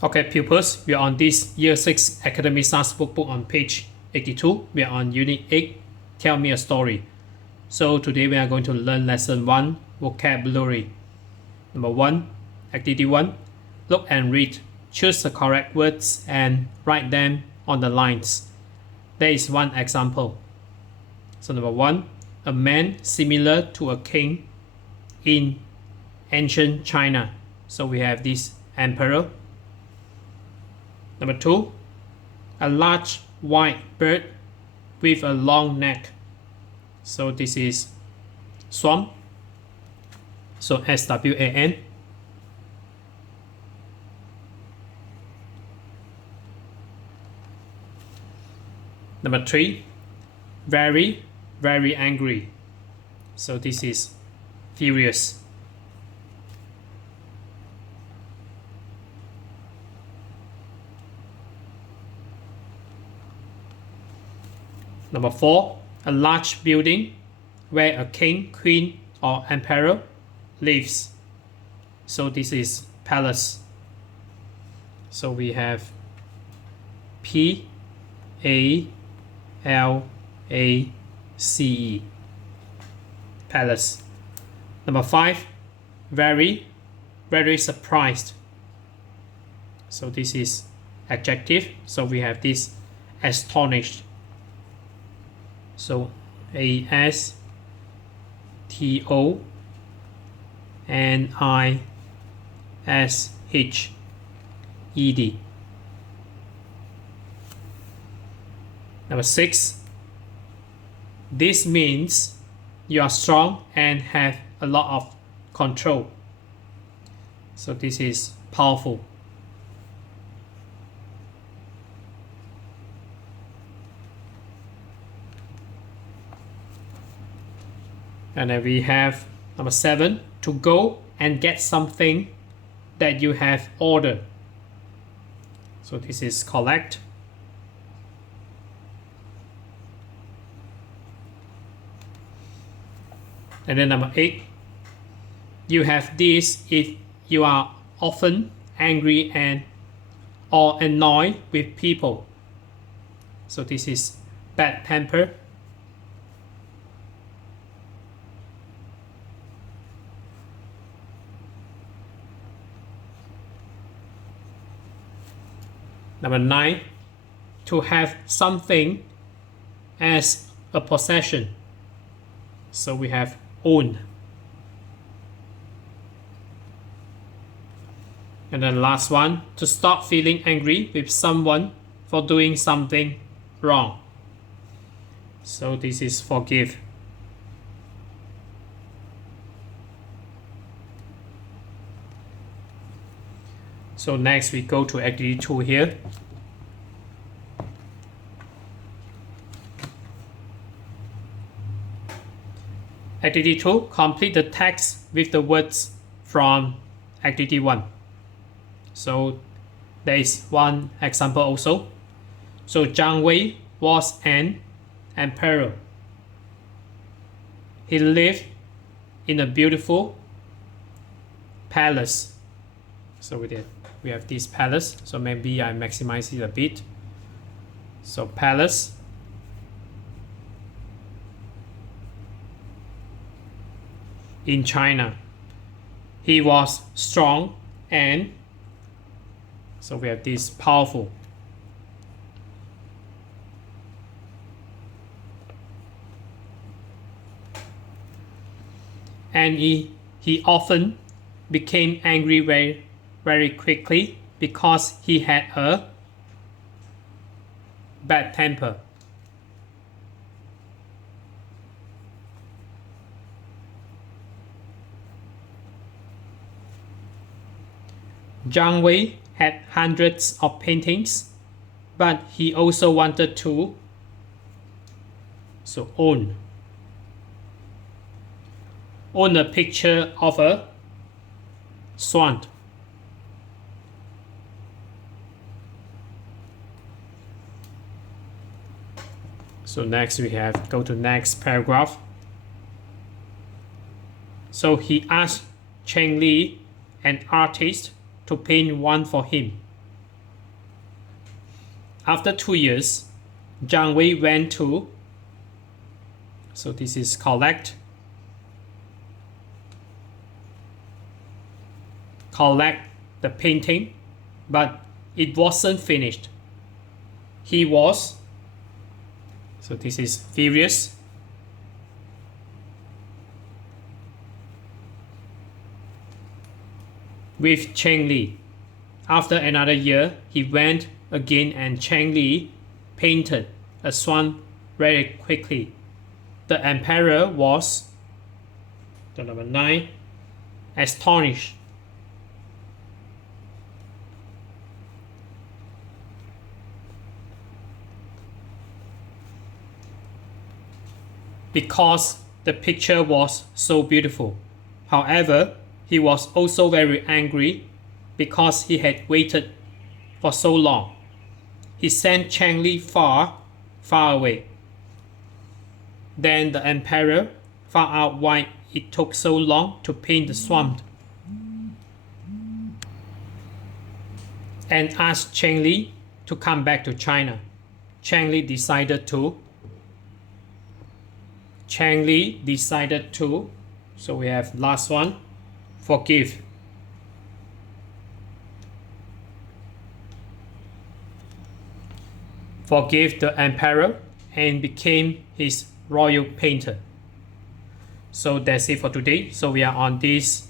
Okay, pupils, we are on this Year 6 Academy Stars Workbook on page 82. We are on Unit 8, Tell Me a Story. So today we are going to learn Lesson 1, Vocabulary. Number 1, Activity 1, look and read. Choose the correct words and write them on the lines. There is one example. So number 1, a man similar to a king in ancient China. So we have this emperor. Number 2, a large white bird with a long neck. So this is swan. So S-W-A-N. Number 3, very, very angry. So this is furious. Number 4, a large building where a king, queen, or emperor lives. So this is palace. So we have P-A-L-A-C-E, palace. Number 5, very, very surprised. So this is adjective. So we have this astonished. So A-S-T-O-N-I-S-H-E-D. Number 6, this means you are strong and have a lot of control. So this is powerful. And then we have number 7, to go and get something that you have ordered. So this is collect. And then number 8, you have this if you are often angry and or annoyed with people. So this is bad temper. Number 9, to have something as a possession. So we have own. And then last one, to stop feeling angry with someone for doing something wrong. So this is forgive. So next we go to activity 2 here. Activity 2, complete the text with the words from activity 1. So there is one example also. So Zhang Wei was an emperor. He lived in a beautiful palace. So we have this palace. So maybe I maximize it a bit. So palace. In China. He was strong and so we have this powerful. And he often became angry very, very quickly because he had a bad temper. Zhang Wei had hundreds of paintings, but he also wanted to own a picture of a swan. So next we have, go to next paragraph. So he asked Cheng Li, an artist, to paint one for him. After 2 years, Zhang Wei went to, so this is collect the painting, but it wasn't finished. He was, so this is furious, with Cheng Li. After another year, he went again and Cheng Li painted a swan very quickly. The emperor was, the number 9, astonished. Because the picture was so beautiful. However, he was also very angry because he had waited for so long. He sent Cheng Li far away. Then the emperor found out why it took so long to paint the swan and asked Cheng Li to come back to China. Cheng Li decided to, so we have last one, forgive. Forgave the emperor and became his royal painter. So that's it for today. So we are on this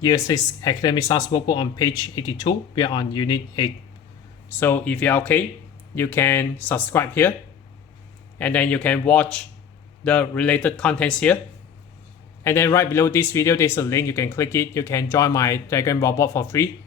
Year 6 Academy Stars Workbook on page 82. We are on Unit 8. So if you're okay, you can subscribe here. And then you can watch the related contents here. And then right below this video, there's a link. You can click it. You can join my Telegram robot for free.